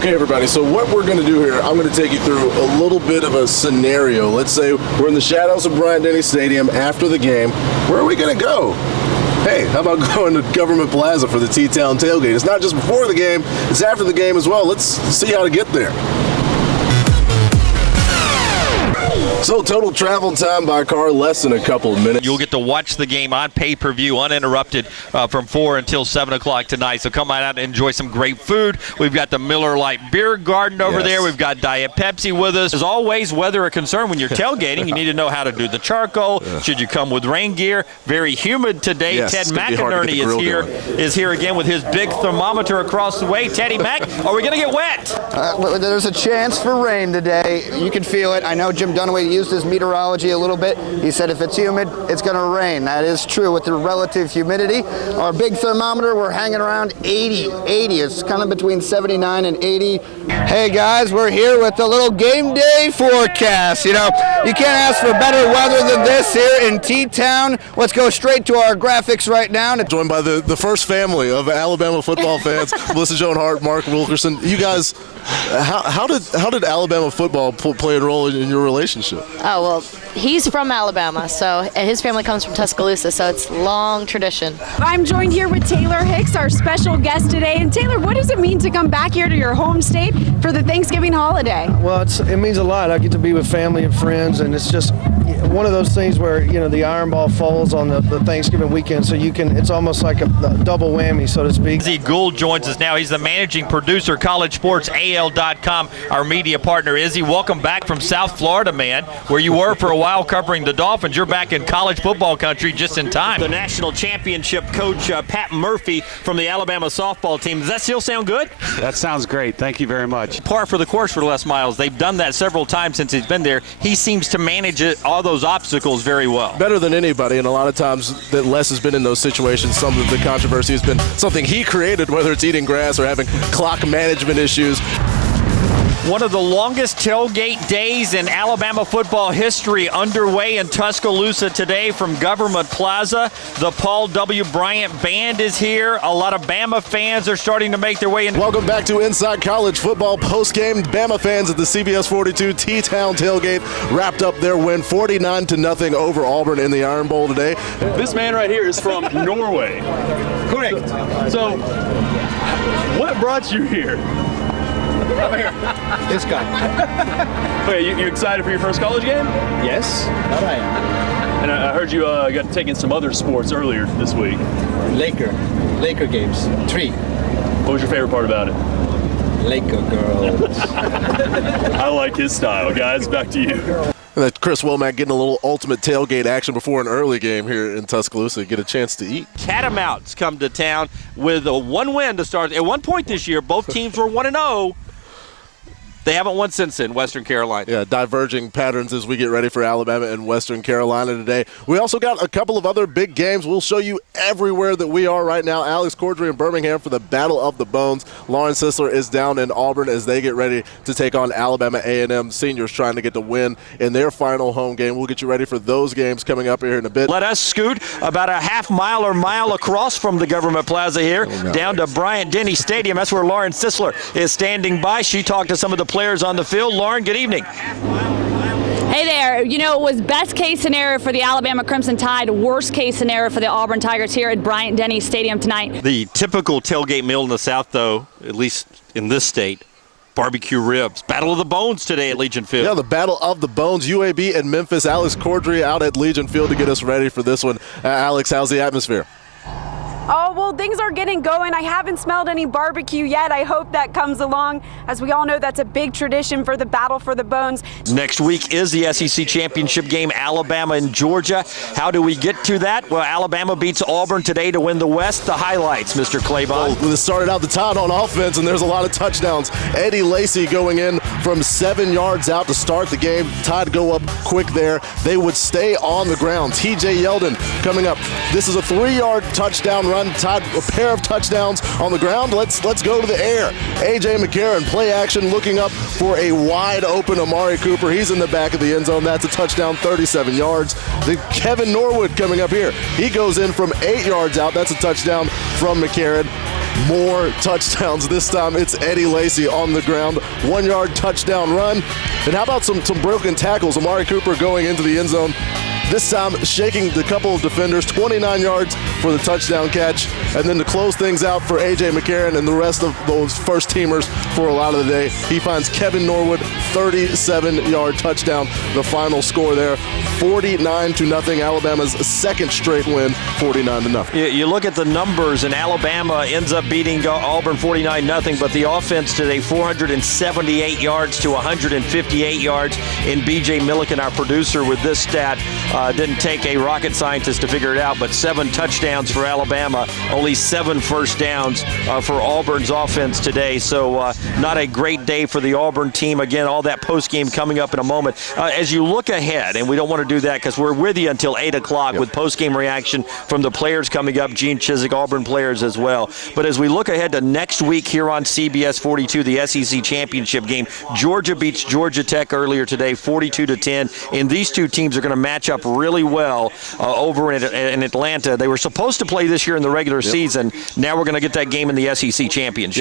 Okay, everybody, so what we're going to do here, I'm going to take you through a little bit of a scenario. Let's say we're in the shadows of Bryant-Denny Stadium after the game. Where are we going to go? Hey, how about going to Government Plaza for the T-Town Tailgate? It's not just before the game, it's after the game as well. Let's see how to get there. So total travel time by car, less than a couple of minutes. You'll get to watch the game on pay-per-view, uninterrupted from 4 until 7 o'clock tonight. So come on out and enjoy some great food. We've got the Miller Lite Beer Garden over there. We've got Diet Pepsi with us. As always, weather a concern when you're tailgating. You need to know how to do the charcoal. Should you come with rain gear? Very humid today. Yes, Ted McInerney is here again with his big thermometer across the way. Teddy Mac, are we going to get wet? There's a chance for rain today. You can feel it. I know Jim Dunaway used his meteorology a little bit. He said if it's humid, it's going to rain. That is true with the relative humidity. Our big thermometer, we're hanging around 80. It's kind of between 79 and 80. Hey guys, we're here with the little game day forecast. You know, you can't ask for better weather than this here in T-Town. Let's go straight to our graphics right now. Joined by the first family of Alabama football fans, Melissa Joan Hart, Mark Wilkerson. You guys, how did Alabama football play a role in your relationship? Oh, well, he's from Alabama, and his family comes from Tuscaloosa, so it's long tradition. I'm joined here with Taylor Hicks, our special guest today. And Taylor, what does it mean to come back here to your home state for the Thanksgiving holiday? Well, it means a lot. I get to be with family and friends, and it's just one of those things where, you know, the Iron Ball falls on the Thanksgiving weekend, so it's almost like a double whammy, so to speak. Izzy Gould joins us now. He's the managing producer, collegesportsal.com, our media partner. Izzy, welcome back from South Florida, man, where you were for a while covering the Dolphins. You're back in college football country just in time. The national championship coach, Pat Murphy, from the Alabama softball team. Does that still sound good? That sounds great. Thank you very much. Par for the course for Les Miles. They've done that several times since he's been there. He seems to manage all those obstacles very well. Better than anybody, and a lot of times that Les has been in those situations, some of the controversy has been something he created, whether it's eating grass or having clock management issues. One of the longest tailgate days in Alabama football history underway in Tuscaloosa today from Government Plaza. The Paul W. Bryant Band is here. A lot of Bama fans are starting to make their way in. Welcome back to Inside College Football postgame. Bama fans at the CBS 42 T-Town Tailgate wrapped up their win 49-0 over Auburn in the Iron Bowl today. This man right here is from Norway. Correct. So, what brought you here? Over here. This guy. Wait, you excited for your first college game? Yes, that I am. And I heard you got to take in some other sports earlier this week. Laker games, 3. What was your favorite part about it? Laker girls. I like his style, guys. Back to you. That Chris Womack getting a little ultimate tailgate action before an early game here in Tuscaloosa, get a chance to eat. Catamounts come to town with a 1 win to start. At one point this year, both teams were 1-0. They haven't won since then, Western Carolina. Yeah, diverging patterns as we get ready for Alabama and Western Carolina today. We also got a couple of other big games. We'll show you everywhere that we are right now. Alex Cordry in Birmingham for the Battle of the Bones. Lauren Sisler is down in Auburn as they get ready to take on Alabama A&M seniors trying to get the win in their final home game. We'll get you ready for those games coming up here in a bit. Let us scoot about a half mile or mile across from the Government Plaza here down to Bryant-Denny Stadium. That's where Lauren Sisler is standing by. She talked to some of the players on the field. Lauren, good evening. Hey there. You know, it was best case scenario for the Alabama Crimson Tide, worst case scenario for the Auburn Tigers here at Bryant-Denny Stadium tonight. The typical tailgate meal in the South, though, at least in this state, barbecue ribs. Battle of the Bones today at Legion Field. Yeah, the Battle of the Bones, UAB and Memphis. Alex Cordry out at Legion Field to get us ready for this one. Alex, how's the atmosphere? Oh, well, things are getting going. I haven't smelled any barbecue yet. I hope that comes along. As we all know, that's a big tradition for the Battle for the Bones. Next week is the SEC Championship game, Alabama and Georgia. How do we get to that? Well, Alabama beats Auburn today to win the West. The highlights, Mr. Claiborne. Well, it started out the Tide on offense, and there's a lot of touchdowns. Eddie Lacy going in from 7 yards out to start the game. Tide go up quick there. They would stay on the ground. TJ Yeldon coming up. This is a 3-yard touchdown run. Tide, a pair of touchdowns on the ground. Let's go to the air. A.J. McCarron, play action, looking up for a wide open Amari Cooper. He's in the back of the end zone. That's a touchdown, 37 yards. Then Kevin Norwood coming up here. He goes in from 8 yards out. That's a touchdown from McCarron. More touchdowns. This time it's Eddie Lacy on the ground. 1 yard touchdown run. And how about some broken tackles? Amari Cooper going into the end zone. This time shaking the couple of defenders, 29 yards for the touchdown catch. And then to close things out for A.J. McCarron and the rest of those first-teamers for a lot of the day, he finds Kevin Norwood, 37-yard touchdown. The final score there, 49-0. Alabama's second straight win, 49-0. You look at the numbers, and Alabama ends up beating Auburn 49-0, but the offense today, 478 yards to 158 yards. And B.J. Milliken, our producer, with this stat, didn't take a rocket scientist to figure it out, but 7 touchdowns for Alabama, only 7 first downs for Auburn's offense today. So not a great day for the Auburn team. Again, all that postgame coming up in a moment. As you look ahead, and we don't want to do that because we're with you until 8 o'clock with postgame reaction from the players coming up, Gene Chizik, Auburn players as well. But as we look ahead to next week here on CBS 42, the SEC championship game, Georgia beats Georgia Tech earlier today, 42-10, and these two teams are going to match up really well over in Atlanta. They were supposed to play this year in the regular season. Now we're going to get that game in the SEC championship.